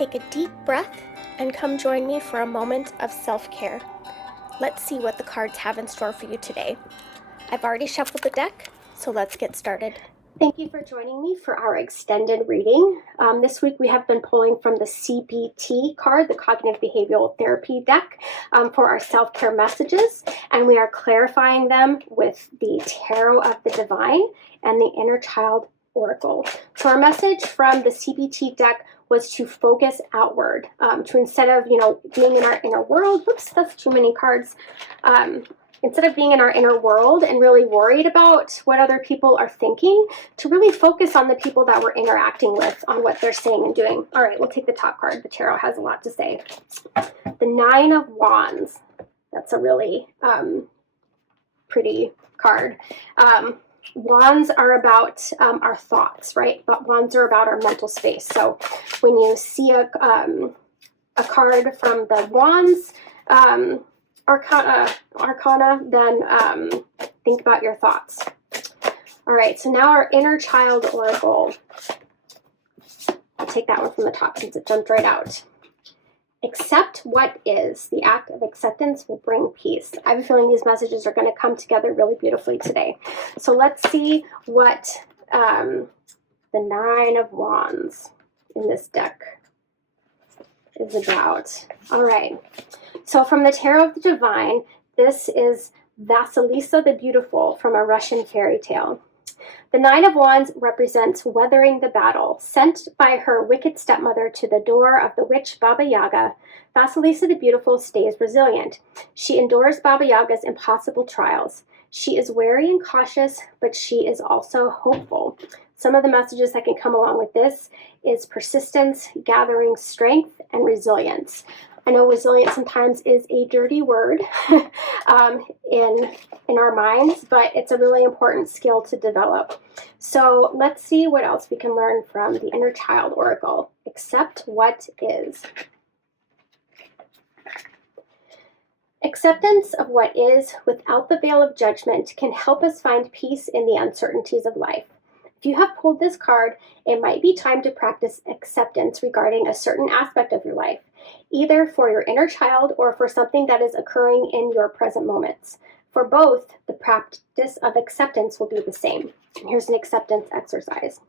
Take a deep breath and come join me for a moment of self-care. Let's see what the cards have in store for you today. I've already shuffled the deck, so let's get started. Thank you for joining me for our extended reading. This week we have been pulling from the CBT card, the Cognitive Behavioral Therapy deck, for our self-care messages, and we are clarifying them with the Tarot of the Divine and the Inner Child Oracle. So our message from the CBT deck was to focus outward, to instead of, being in our inner world, whoops, that's too many cards, instead of being in our inner world and really worried about what other people are thinking, to really focus on the people that we're interacting with, on what they're saying and doing. All right, we'll take the top card. The tarot has a lot to say. The Nine of Wands. That's a really pretty card. Wands are about our thoughts, right? But wands are about our mental space. So when you see a card from the Wands Arcana, then think about your thoughts. All right, so now our Inner Child Oracle. I'll take that one from the top since it jumped right out. Accept what is. The act of acceptance will bring peace. I have a feeling these messages are going to come together really beautifully today. So let's see what the Nine of Wands in this deck is about. All right. So from the Tarot of the Divine, this is Vasilisa the Beautiful from a Russian fairy tale. The Nine of Wands represents weathering the battle. Sent by her wicked stepmother to the door of the witch Baba Yaga, Vasilisa the Beautiful stays resilient. She endures Baba Yaga's impossible trials. She is wary and cautious, but she is also hopeful. Some of the messages that can come along with this is persistence, gathering strength, and resilience. I know resilient sometimes is a dirty word in our minds, but it's a really important skill to develop. So let's see what else we can learn from the Inner Child Oracle. Accept what is. Acceptance of what is without the veil of judgment can help us find peace in the uncertainties of life. If you have pulled this card, it might be time to practice acceptance regarding a certain aspect of your life, either for your inner child or for something that is occurring in your present moments. For both, the practice of acceptance will be the same. Here's an acceptance exercise.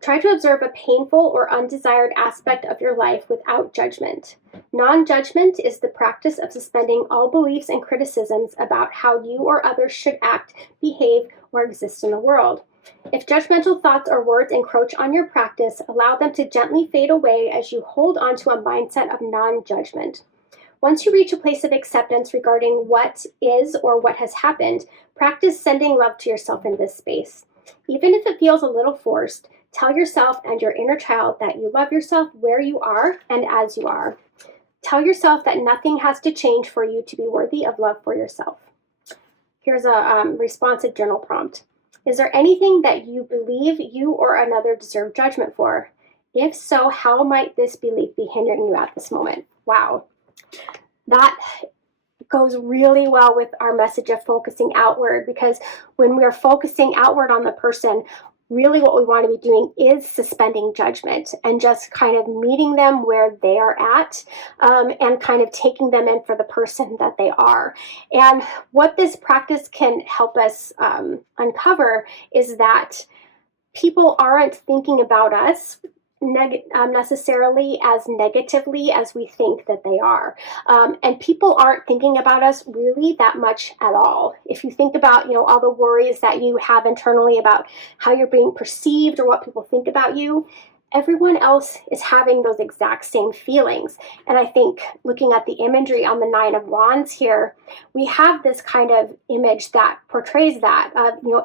Try to observe a painful or undesired aspect of your life without judgment. Non-judgment is the practice of suspending all beliefs and criticisms about how you or others should act, behave, or exist in the world. If judgmental thoughts or words encroach on your practice, allow them to gently fade away as you hold on to a mindset of non-judgment. Once you reach a place of acceptance regarding what is or what has happened, practice sending love to yourself in this space. Even if it feels a little forced, tell yourself and your inner child that you love yourself where you are and as you are. Tell yourself that nothing has to change for you to be worthy of love for yourself. Here's a responsive journal prompt. Is there anything that you believe you or another deserve judgment for? If so, how might this belief be hindering you at this moment? Wow. That goes really well with our message of focusing outward, because when we're focusing outward on the person, really what we want to be doing is suspending judgment and just kind of meeting them where they are at, and kind of taking them in for the person that they are. And what this practice can help us uncover is that people aren't thinking about us necessarily as negatively as we think that they are. And people aren't thinking about us really that much at all. If you think about, all the worries that you have internally about how you're being perceived or what people think about you, everyone else is having those exact same feelings. And I think looking at the imagery on the Nine of Wands here, we have this kind of image that portrays that,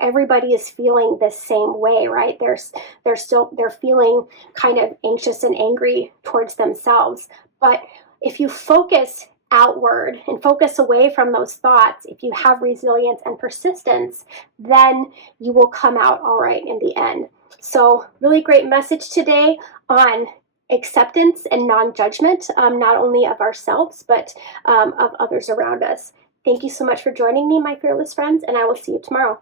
everybody is feeling this same way, right? They're feeling kind of anxious and angry towards themselves. But if you focus outward and focus away from those thoughts, if you have resilience and persistence, then you will come out all right in the end. So really great message today on acceptance and non-judgment, not only of ourselves, but of others around us. Thank you so much for joining me, my fearless friends, and I will see you tomorrow.